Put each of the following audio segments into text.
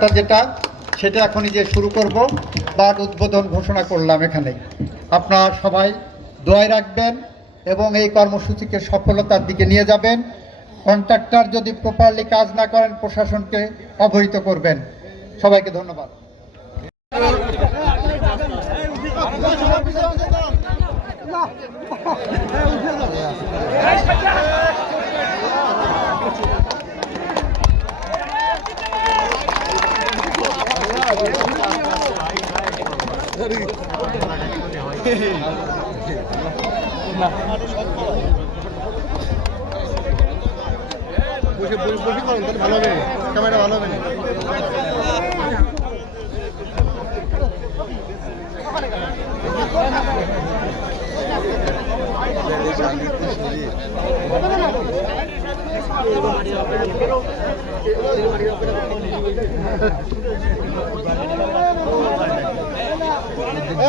কন্ট্রাক্টটা যেটা সেটা এখনই যে শুরু করব, বাট উদ্বোধন ঘোষণা করলাম এখানে। আপনারা সবাই দোয়ায় রাখবেন এবং এই কর্মসূচিকে সফলতার দিকে নিয়ে যাবেন। কন্ট্রাক্টর যদি প্রপারলি কাজ না করেন প্রশাসনকে অবহিত করবেন। সবাইকে ধন্যবাদ। বসে করেন তাহলে ভালো হবে, ক্যামেরা ভালো হবে না।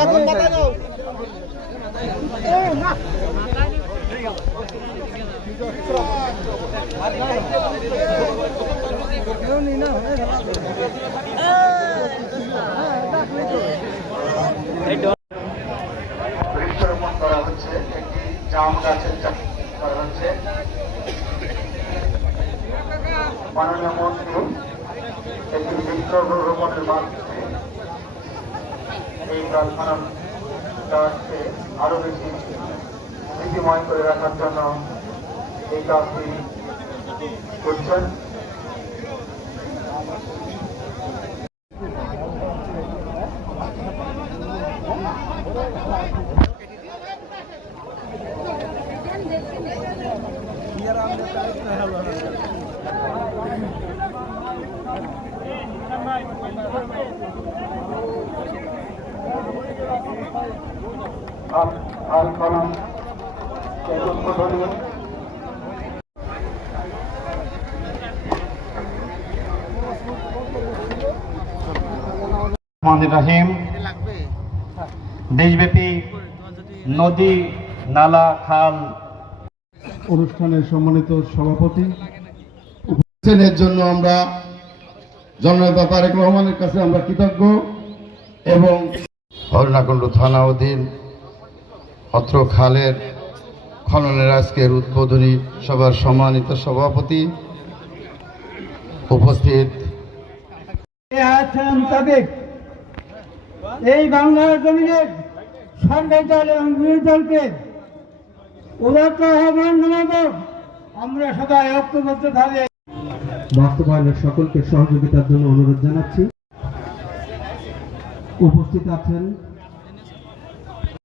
এখন বাতা দাও। বৃক্ষরোপণ করা হচ্ছে, একটি জাম গাছের করা হচ্ছে। মাননীয় মন্ত্রী একটি বৃক্ষরোপণের মাধ্যমে এই কারখানাটাকে আরো বেশি স্মৃতিময় করে রাখার জন্য এই কাজটি করছেন। রাহিম, দেশব্যাপী নদী নালা খাল অনুষ্ঠানের সম্মানিত সভাপতি এর জন্য আমরা জননেতা তারেক রহমানের কাছে আমরা কৃতজ্ঞ। এবং হরনাকুণ্ড থানা অধীন অত্র খালের খননের আজকের উদ্বোধনী সভার সম্মানিত সভাপতি উপস্থিত এই বাংলার জমিনের সরকারি দল এবং বিরোধী দলকে উদাত্ত আহ্বান জানাবো, আমরা সবাই ঐক্যবদ্ধভাবে বাস্তবায়নের সকলকে সহযোগিতার জন্য অনুরোধ জানাচ্ছি। উপস্থিত আছেন